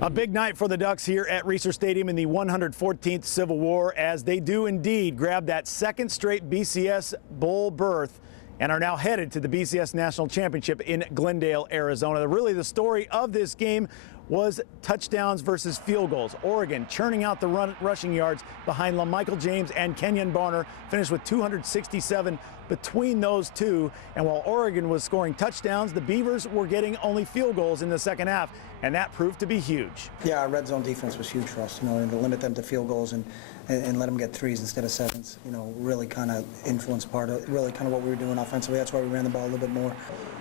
A big night for the Ducks here at Reser Stadium in the 114th Civil War, as they do indeed grab that second straight BCS Bowl berth and are now headed to the BCS National Championship in Glendale, Arizona. Really, the story of this game was touchdowns versus field goals. Oregon churning out the rushing yards behind LaMichael James and Kenyon Barner, finished with 267 between those two. And while Oregon was scoring touchdowns, the Beavers were getting only field goals in the second half, and that proved to be huge. Yeah, our red zone defense was huge for us, and to limit them to field goals and let them get threes instead of sevens, really kind of influenced part of really kind of what we were doing offensively. That's why we ran the ball a little bit more.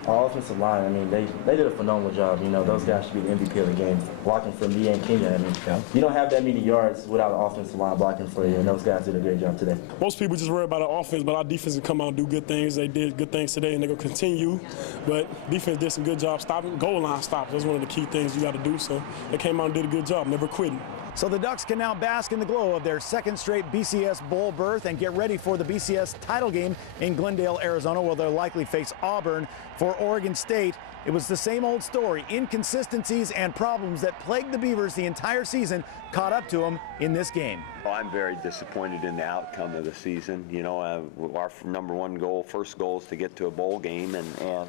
Our offensive line, I mean, they did a phenomenal job. Those guys should be the MVP of the game, blocking for me and Kenya. I mean, you don't have that many yards without an offensive line blocking for you, and those guys did a great job today. Most people just worry about our offense, but our defense will come out and do good things. They did good things today, and they're going to continue. But defense did some good job stopping. Goal line stops. That's one of the key things you got to do. So they came out and did a good job, never quitting. So the Ducks can now bask in the glow of their second straight BCS Bowl berth and get ready for the BCS title game in Glendale, Arizona, where they'll likely face Auburn. For Oregon State, it was the same old story. Inconsistencies and problems that plagued the Beavers the entire season caught up to them in this game. Well, I'm very disappointed in the outcome of the season. Our number one goal, first goal, is to get to a bowl game, and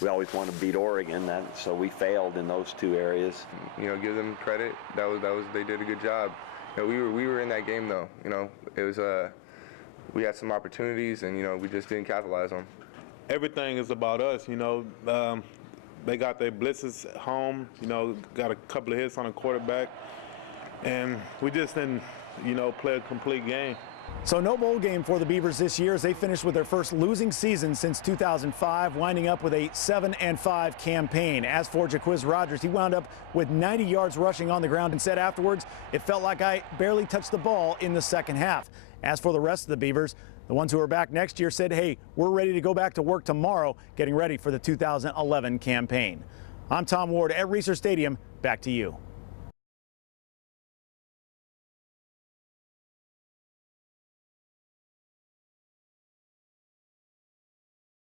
we always want to beat Oregon, so we failed in those two areas. Give them credit. They did a good job. We were in that game though. It was we had some opportunities, and we just didn't capitalize on them. Everything is about us. They got their blitzes home. Got a couple of hits on a quarterback, and we just didn't, play a complete game. So no bowl game for the Beavers this year, as they finished with their first losing season since 2005, winding up with a 7-5 campaign. As for Jaquiz Rogers, he wound up with 90 yards rushing on the ground and said afterwards, "It felt like I barely touched the ball in the second half." As for the rest of the Beavers, the ones who are back next year said, "Hey, we're ready to go back to work tomorrow, getting ready for the 2011 campaign." I'm Tom Ward at Reser Stadium. Back to you.